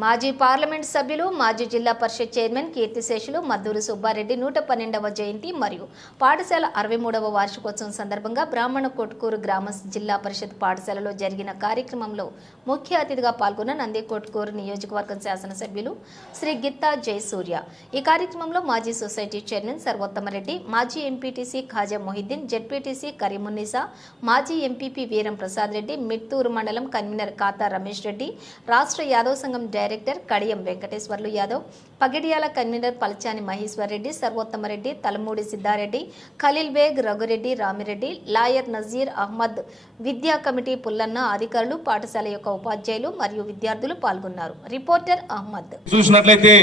మాజీ పార్లమెంట్ సభ్యులు మాజీ జిల్లా పరిషత్ చైర్మన్ కీర్తిశేషులు మద్దూరు సుబ్బారెడ్డి 112వ జయంతి మరియు పాఠశాల 63వ వార్షికోత్సవం సందర్భంగా బ్రాహ్మణ కొట్కూరు గ్రామ జిల్లా పరిషత్ పాఠశాలలో జరిగిన కార్యక్రమంలో ముఖ్య అతిథిగా పాల్గొన్న నంది కొట్కూరు నియోజకవర్గం శాసనసభ్యులు శ్రీ గిత్తా జయసూర్య। ఈ కార్యక్రమంలో మాజీ సొసైటీ చైర్మన్ సర్వోత్తమరెడ్డి, మాజీ ఎంపీటీసీ ఖాజా మొహిద్దీన్, జెడ్పీటీసీ కరీమున్నీసా, మాజీ ఎంపీపీ వీరం ప్రసాద్ రెడ్డి, మిట్టూరు మండలం కన్వీనర్ ఖాతా రమేష్ రెడ్డి, రాష్ట్ర యాదవ్ సంఘం director Kadiyam Venkateswarlu Yadav, Pagidiyala convener Palchani Maheshwar Reddy, Sarvothamareddy, Talamudi Siddhareddy, Khalil Baig, Raghureddy, Ramireddy, lawyer Nazir Ahmed, విద్యా కమిటీ పుల్లన్న, అధికారులు, పాఠశాల యొక్క ఉపాధ్యాయులు మరియు విద్యార్థులు పాల్గొన్నారు। రిపోర్టర్ అహ్మద్। చూసినట్లయితే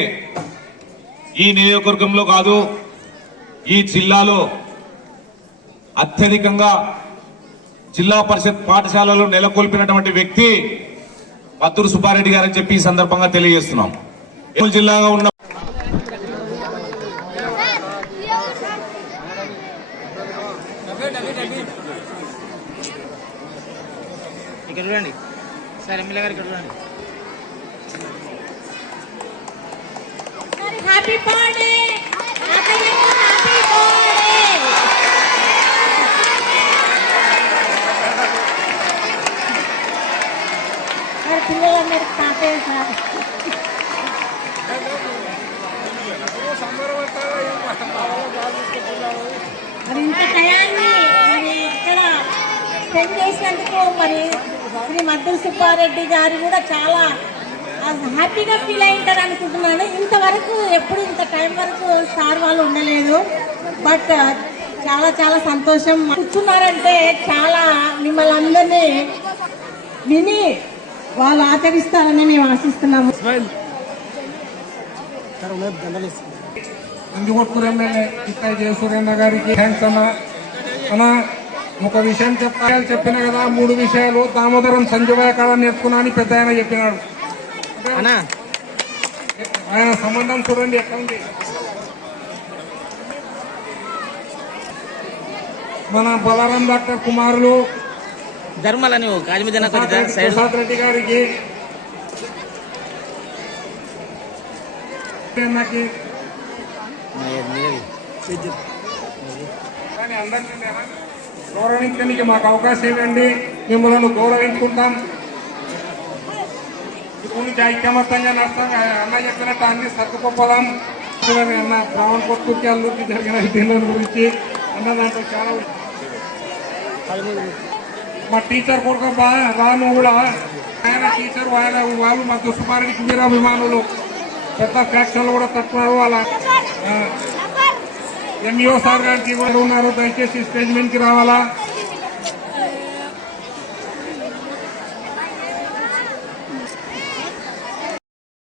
ఈ నియోజకవర్గంలో కాదు, ఈ జిల్లాలో అత్యధికంగా జిల్లా పరిషత్ పాఠశాలలో నెలకొల్పినటువంటి వ్యక్తి మద్దూరు సుబ్బారెడ్డి గారని చెప్పి ఈ సందర్భంగా తెలియజేస్తున్నాం। జిల్లాగా ఉన్న ఇక్కడ చూడండి సార్, ఎమ్మెల్యే గారు ఇక్కడ చూడండి। హ్యాపీ బర్త్డే, పిల్లలందరూ తాతే సార్। మరి ఇంత టయాన్ని మరి ఇక్కడ స్పెండ్ చేసినందుకు మరి శ్రీ మద్దూరు సుబ్బారెడ్డి గారు కూడా చాలా హ్యాపీగా ఫీల్ అయింటారు అనుకుంటున్నాను। ఇంతవరకు ఎప్పుడు ఇంత టైం వరకు సార్ వాళ్ళు ఉండలేదు, బట్ చాలా చాలా సంతోషం। కూర్చున్నారంటే చాలా మిమ్మల్ని అందరినీ విని వాళ్ళు ఆచరిస్తారని మేము ఆశిస్తున్నాము। నందికొట్కూరు ఎమ్మెల్యే గిత్తా జయసూర్య గారికి థ్యాంక్స్ అన్న। ఒక విషయం చెప్పిన కదా, 3 విషయాలు దామోదరం సంజయ్ కాడ నేర్చుకున్నా అని పెద్ద ఆయన చెప్పినాడు। ఆయన సంబంధం చూడండి ఎక్కడ ఉంది। మన బలారాం డాక్టర్ కుమారులు ప్రసాద్ రెడ్డి గారికి కానీ అందరికీ గౌరవించడానికి మాకు అవకాశం ఇవ్వండి, మిమ్మల్ని గౌరవించుకుంటాం। ఇప్పుడు నుంచి ఐక్యమత్యంగా నష్టం అన్న చెప్పినట్టు అన్ని సర్దుకోపోదాం అన్న। బ్రాహ్మణ కొట్టుకి అల్లూరికి జరిగిన దీని గురించి అన్న దాంట్లో చాలా మా టీచర్ కూడా రాను కూడా ఆయన టీచర్ వాళ్ళు మా దుస్తుమారికి వీరాభిమానులు పెద్ద ఫ్యాక్షన్లు కూడా తట్టున్నారు। వాళ్ళ ఎంఈఓ సార్ గారికి కూడా ఉన్నారు, దయచేసి స్టేజ్ మీదకి రావాలా।